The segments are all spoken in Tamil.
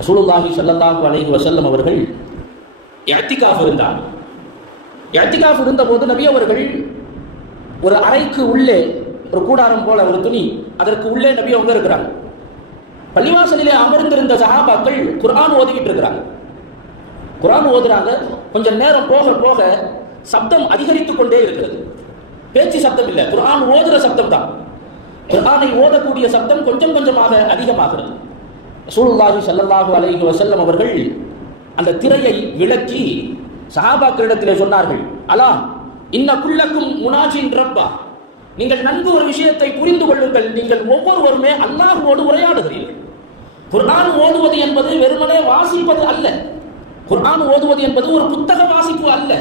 ரசூலுல்லாஹி ஸல்லல்லாஹு அலைஹி வஸல்லம் அவர்கள் இஅ்திகாஃப் இருந்தார். இஅ்திகாஃப் இருந்தபோது நபி அவர்கள் ஒரு அறைக்கு உள்ளே, ஒரு கூடாரம் போல ஒரு துணி, அதற்கு உள்ளே நபி அவங்க இருக்கிறாங்க. பள்ளிவாசலிலே அமர்ந்திருந்த சஹாபாக்கள் குர்ஆன் ஓதிக்கிட்டு இருக்கிறாங்க. குர்ஆன் ஓதுறாங்க. கொஞ்சம் நேரம் போக போக சப்தம் அதிகரித்துக் கொண்டே இருக்கிறது. பேச்சு சப்தம் இல்லை, குர்ஆன் ஓதுற சப்தம் தான். குர்ஆனை ஓதக்கூடிய சப்தம் கொஞ்சம் கொஞ்சமாக அதிகமாகிறது. ரசூலுல்லாஹி ஸல்லல்லாஹு அலைஹி வஸல்லம் அவர்கள் அந்த திரையை விலக்கி சஹாபாக்களிடத்திலே சொன்னார்கள், அலா இன்ன குல்லக்கும் முனாஜின் ரப்பா, நீங்கள் நன்கு ஒரு விஷயத்தை புரிந்து கொள்ளுங்கள், நீங்கள் ஒவ்வொருவருமே அல்லாஹ்வோடு உரையாடுகிறீர்கள். குர்ஆன் ஓதுவது என்பது வெறுமனே வாசிப்பது அல்ல. குர்ஆன் ஓதுவது என்பது ஒரு புத்தக வாசிப்பு அல்ல.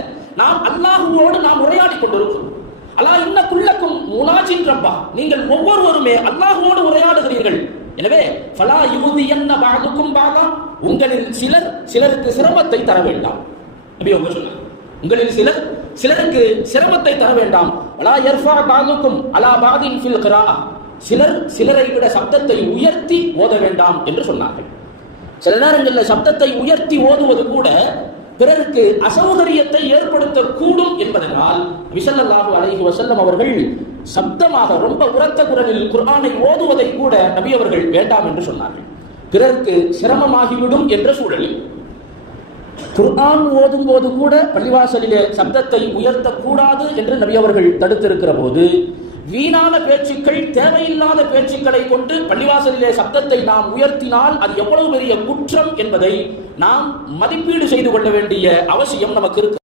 நாம் அல்லாஹ்வோடு நாம் உரையாடி கொண்டிருக்கிறோம். அலா இன்ன குல்லக்கும் முனாஜின் ரப்பா, நீங்கள் ஒவ்வொருவருமே அல்லாஹ்வோடு உரையாடுகிறீர்கள். எனவே ஃபலா யுதியன்ன பஅதுக்கும் பஅதா, உங்களில் சிலர் சிலருக்கு சிரமத்தை தர வேண்டாம். நபி அவங்க சொன்னாங்க, உங்களில் சிலர் சிலருக்கு சிரமத்தை தர வேண்டாம். வலா யர்ஃபா பஅதுக்கும் அலா பஅதின் ஃபில் கிராஅ, சிலர் சிலரை விட சப்தத்தை உயர்த்தி ஓத வேண்டாம் என்று சொன்னார்கள். சில நேரங்களில் சப்தத்தை உயர்த்தி ஓதுவது கூட பிறருக்கு அசௌகரியத்தை ஏற்படுத்தக்கூடும் என்பதனால் நபி ஸல்லல்லாஹு அலைஹி வஸல்லம் அவர்கள் சப்தமாக ரொம்ப உரத்த குரலில் குர்ஆனை ஓதுவதை கூட நபி அவர்கள் வேண்டாம் என்று சொன்னார்கள். பிறருக்கு சிரமமாகிவிடும் என்ற சூழலில் குர்ஆன் ஓதும் போது கூட பள்ளிவாசலிலே சப்தத்தை உயர்த்தக்கூடாது என்று நபி அவர்கள் தடுத்திருக்கிற போது, வீணான பேச்சுக்கள், தேவையில்லாத பேச்சுக்களை கொண்டு பள்ளிவாசலிலே சப்தத்தை நாம் உயர்த்தினால் அது எவ்வளவு பெரிய குற்றம் என்பதை நாம் மதிப்பீடு செய்து கொள்ள வேண்டிய அவசியம் நமக்கு இருக்கு.